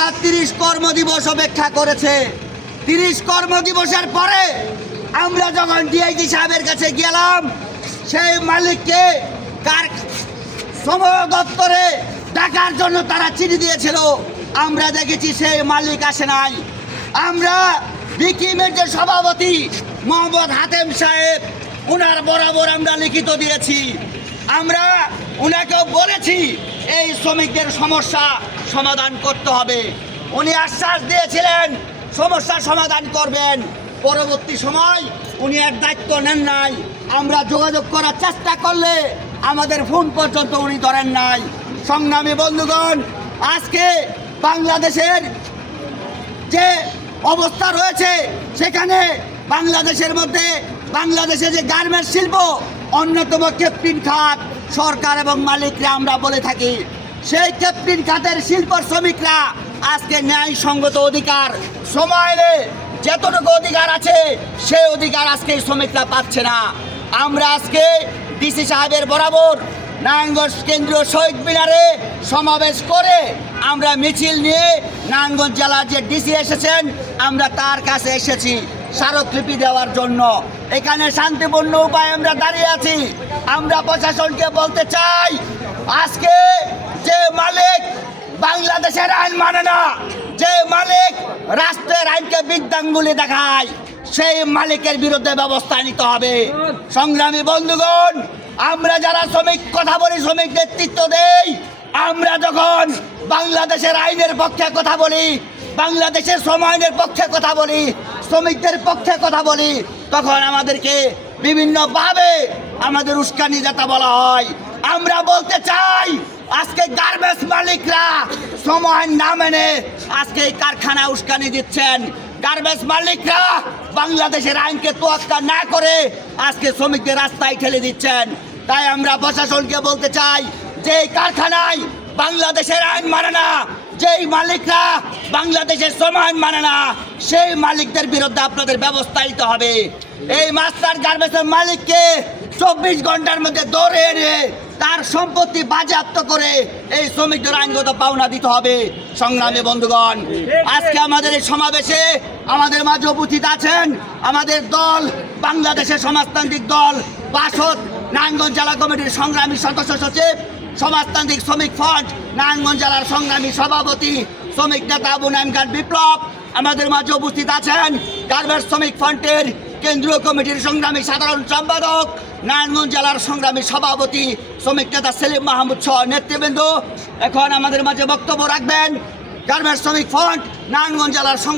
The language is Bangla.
শ্রমিকরা 30 কর্মদিবস অপেক্ষা করেছে। 30 কর্মদিবসের পরে আমরা যখন ডিআইজি সাহেবের কাছে গেলাম, সেই মালিককে শ্রম দপ্তরে ডাকার জন্য তারা চিঠি দিয়েছিল। আমরা দেখেছি সেই মালিক আসে নাই। আমরা বিকিমের যে সভাপতি মোহাম্মদ হাতেম সাহেব, ওনার বরাবর আমরা লিখিত দিয়েছি। আমরা ওনাকেও বলেছি এই শ্রমিকদের সমস্যা সমাধান করতে হবে। উনি আশ্বাস দিয়েছিলেন সমস্যা সমাধান করবেন। পরবর্তী সময় উনি আর দায়িত্ব নেন নাই। আমরা যোগাযোগ করার চেষ্টা করলে আমাদের ফোন পর্যন্ত উনি ধরেন নাই। সংগ্রামী বন্ধুগণ, আজকে বাংলাদেশের যে অবস্থা রয়েছে, সেখানে বাংলাদেশে যে গার্মেন্টস শিল্প অন্যতম ক্যাপ্টিন খাত, সরকার এবং মালিকরা আমরা বলে থাকি। সেই ক্যাপ্টিন খাতের শিল্প শ্রমিকরা আজকে ন্যায়সঙ্গত অধিকার, সময়ে যতটুকু অধিকার আছে সেই অধিকার আজকে শ্রমিকরা পাচ্ছে না। আমরা আজকে ডিসি সাহেবের বরাবর নারায়ণগঞ্জ কেন্দ্রীয় শহীদ মিনারে সমাবেশ করে আমরা মিছিল নিয়ে নারায়ণগঞ্জ জেলার যে ডিসি এসেছেন, আমরা তার কাছে এসেছি স্মারকলিপি দেওয়ার জন্য। এখানে শান্তিপূর্ণ উপায়ে আমরা দাঁড়িয়ে আছি। আমরা প্রশাসনকে বলতে চাই, আজকে যে মালিক বাংলাদেশের আইন মানে না, যে মালিক রাষ্ট্রের আইনকে বৃদ্ধাঙ্গুলি দেখায়, সেই মালিকের বিরুদ্ধে ব্যবস্থা নিতে হবে। সংগ্রামী বন্ধুগণ, আমরা যারা শ্রমিক কথা বলি, শ্রমিক নেতৃত্ব দেই, আমরা যখন বাংলাদেশের আইনের পক্ষে কথা বলি, বাংলাদেশের শ্রম আইনের পক্ষে কথা বলি, শ্রমিকদের পক্ষে কথা বলি, তখন আমাদেরকে বিভিন্নভাবে আমাদের উস্কানি যাতা বলা হয়। আমরা বলতে চাই, আজকে গার্মেন্টস মালিকরা শ্রম আইন না মেনে আজকে এই কারখানা উস্কানি দিচ্ছেন। গার্মেন্টস মালিকরা বাংলাদেশের আইনকে তোয়াক্কা না করে আজকে শ্রমিকদের রাস্তায় ঠেলে দিচ্ছেন। তাই আমরা প্রশাসনকে বলতে চাই, যে কারখানায় বাংলাদেশের আইন মানে না, যেই মালিকরা বাংলাদেশের শ্রম আইন মানে না, সেই মালিকদের বিরুদ্ধে আপনাদের ব্যবস্থা নিতে হবে। এই মাস্টার গার্মেন্টসের মালিককে 24 ঘন্টার মধ্যে ধরে এনে তার সম্পত্তি বাজেয়াপ্ত করে এই শ্রমিকদের আইনগত পাওনা দিতে হবে। সংগ্রামী বন্ধুগণ, আজকে আমাদের এই সমাবেশে আমাদের মাঝে উপস্থিত আছেন আমাদের দল, বাংলাদেশের সমাজতান্ত্রিক দল বাসদ নারায়ণগঞ্জ জেলা কমিটির সংগ্রামী সদস্য সচিব, সমাজতান্ত্রিক শ্রমিক ফ্রন্ট নারায়ণগঞ্জ জেলার সংগ্রামী সভাপতি শ্রমিক নেতা আবু নাঈম খান বিপ্লব। আমাদের মাঝে উপস্থিত আছেন গার্মেন্টস শ্রমিক ফ্রন্টের কেন্দ্রীয় কমিটির সংগ্রামী সাধারণ সম্পাদক, নারায়ণগঞ্জ জেলার সংগ্রামী সভাপতি শ্রমিক নেতা সেলিম মাহমুদ সহ নেতৃবৃন্দ। এখন আমাদের মাঝে বক্তব্য রাখবেন গার্মেন্টস শ্রমিক ফ্রন্ট নারায়ণগঞ্জ জেলার সংগ্রামী